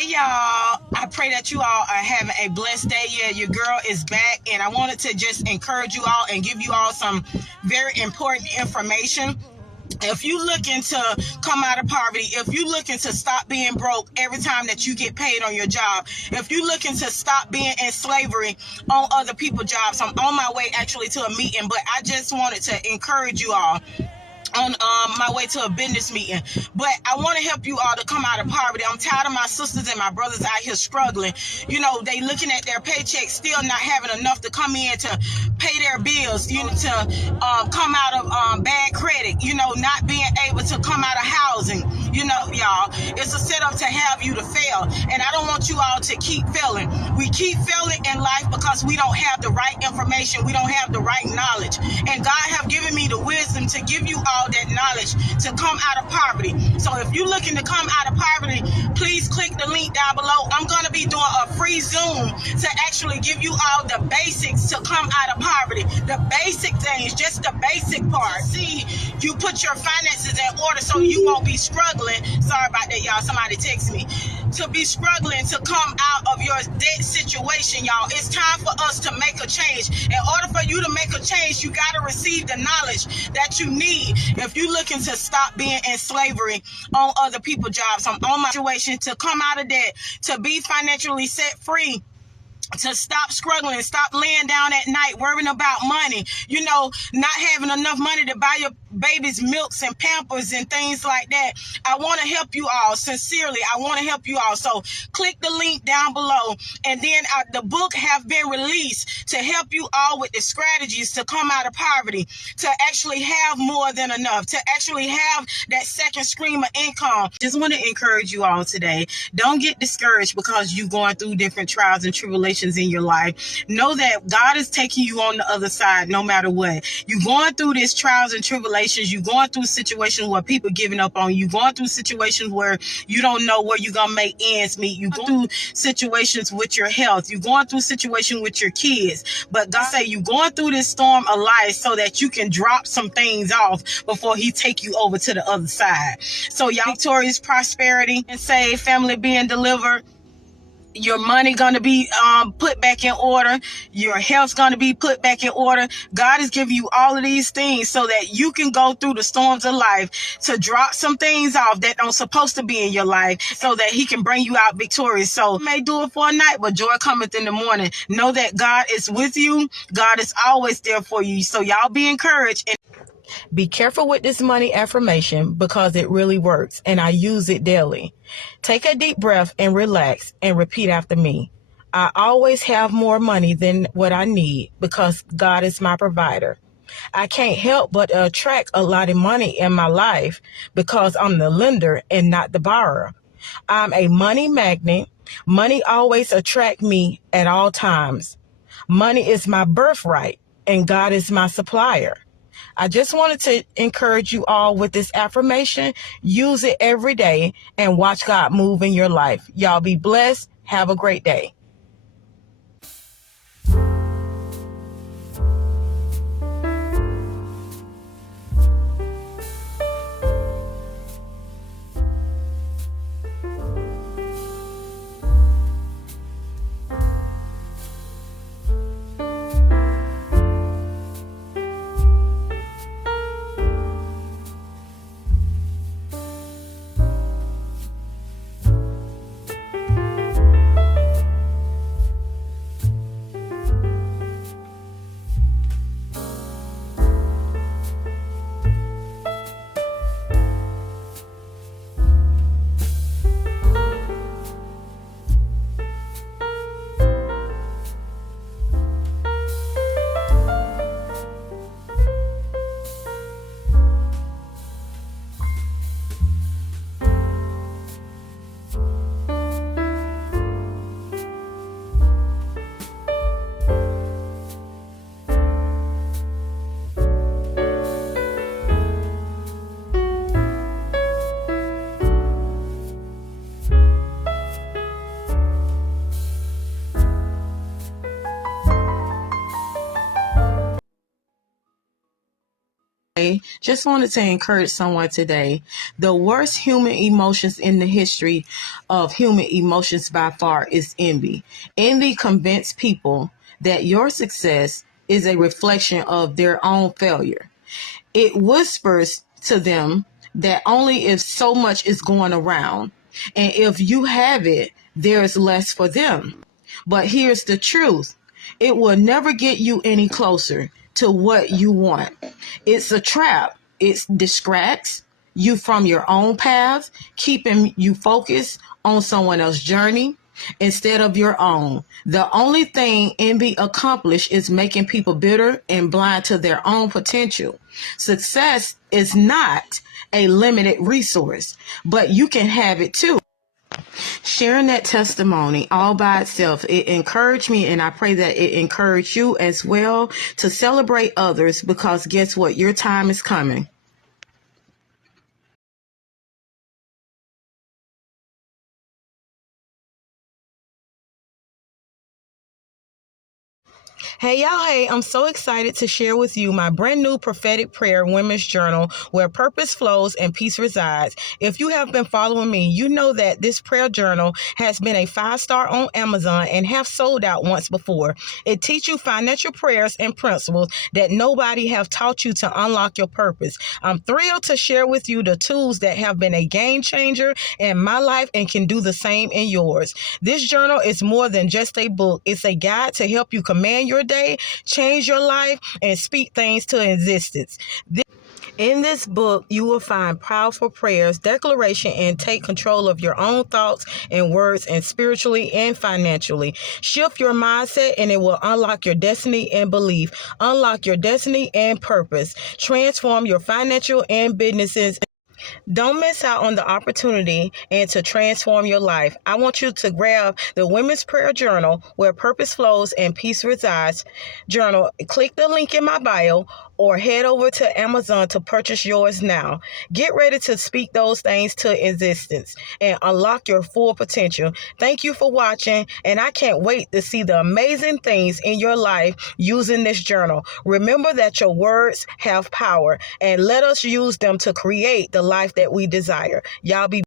Hey y'all, I pray that you all are having a blessed day. Yeah, your girl is back, and I wanted to just encourage you all and give you all some very important information. If you looking to come out of poverty, if you looking to stop being broke every time that you get paid on your job, if you looking to stop being in slavery on other people's jobs, I'm on my way actually to a meeting, but I just wanted to encourage you all on my way to a business meeting. But I want to help you all to come out of poverty. I'm tired of my sisters and my brothers out here struggling. You know, they looking at their paycheck, still not having enough to come in to pay their bills, you know, to come out of bad credit, you know, not being able to come out of housing. You know, y'all, it's a setup to have you to fail. And I don't want you all to keep failing. We keep failing in life because we don't have the right information. We don't have the right knowledge. And God have given me the wisdom to give you all that knowledge to come out of poverty. So if you're looking to come out of poverty, please click the link down below. I'm going to be doing a free Zoom to actually give you all the basics to come out of poverty. The basic things, just the basic part. See, you put your finances in order so you won't be struggling. Sorry about that, y'all. Somebody text me. To be struggling to come out of your debt situation, y'all. It's time for us to make a change. In order for you to make a change, you got to receive the knowledge that you need. If you're looking to stop being in slavery on other people's jobs, I'm on my situation to come out of debt, to be financially set free, to stop struggling, stop laying down at night worrying about money, you know, not having enough money to buy your baby's milks and Pampers and things like that. I want to help you all. Sincerely, I want to help you all. So click the link down below, and then the book have been released to help you all with the strategies to come out of poverty, to actually have more than enough, to actually have that second stream of income. Just want to encourage you all today. Don't get discouraged because you're going through different trials and tribulations in your life. Know that God is taking you on the other side no matter what. You're going through these trials and tribulations. You're going through situations where people giving up on you. You're going through situations where you don't know where you're going to make ends meet. You're going through situations with your health. You're going through situations with your kids. But God say you're going through this storm of life so that you can drop some things off before he take you over to the other side. So y'all, victorious prosperity and save, family being delivered. Your money going to be put back in order. Your health's going to be put back in order. God is giving you all of these things so that you can go through the storms of life, to drop some things off that don't supposed to be in your life so that he can bring you out victorious. So you may do it for a night, but joy cometh in the morning. Know that God is with you. God is always there for you. So y'all be encouraged. And be careful with this money affirmation because it really works and I use it daily. Take a deep breath and relax and repeat after me. I always have more money than what I need because God is my provider. I can't help but attract a lot of money in my life because I'm the lender and not the borrower. I'm a money magnet. Money always attracts me at all times. Money is my birthright and God is my supplier. I just wanted to encourage you all with this affirmation. Use it every day and watch God move in your life. Y'all be blessed. Have a great day. Just wanted to encourage someone today. The worst human emotions in the history of human emotions by far is envy. Envy convinces people that your success is a reflection of their own failure. It whispers to them that only if so much is going around, and if you have it, there's less for them. But here's the truth. It will never get you any closer to what you want. It's a trap. It distracts you from your own path, keeping you focused on someone else's journey instead of your own. The only thing envy accomplishes is making people bitter and blind to their own potential. Success is not a limited resource, but you can have it too. Sharing that testimony all by itself, it encouraged me, and I pray that it encouraged you as well to celebrate others, because guess what? Your time is coming. Hey y'all, hey, I'm so excited to share with you my brand new prophetic prayer women's journal where purpose flows and peace resides. If you have been following me, you know that this prayer journal has been a 5-star on Amazon and have sold out once before. It teaches you financial prayers and principles that nobody have taught you to unlock your purpose. I'm thrilled to share with you the tools that have been a game changer in my life and can do the same in yours. This journal is more than just a book. It's a guide to help you command your day, change your life, and speak things to existence. In this book, you will find powerful prayers, declaration, and take control of your own thoughts and words, and spiritually and financially. Shift your mindset and it will unlock your destiny and belief. Unlock your destiny and purpose. Transform your financial and businesses. Don't miss out on the opportunity and to transform your life. I want you to grab the Women's Prayer Journal where purpose flows and peace resides journal. Click the link in my bio or head over to Amazon to purchase yours now. Get ready to speak those things to existence and unlock your full potential. Thank you for watching, and I can't wait to see the amazing things in your life using this journal. Remember that your words have power, and let us use them to create the life that we desire. Y'all be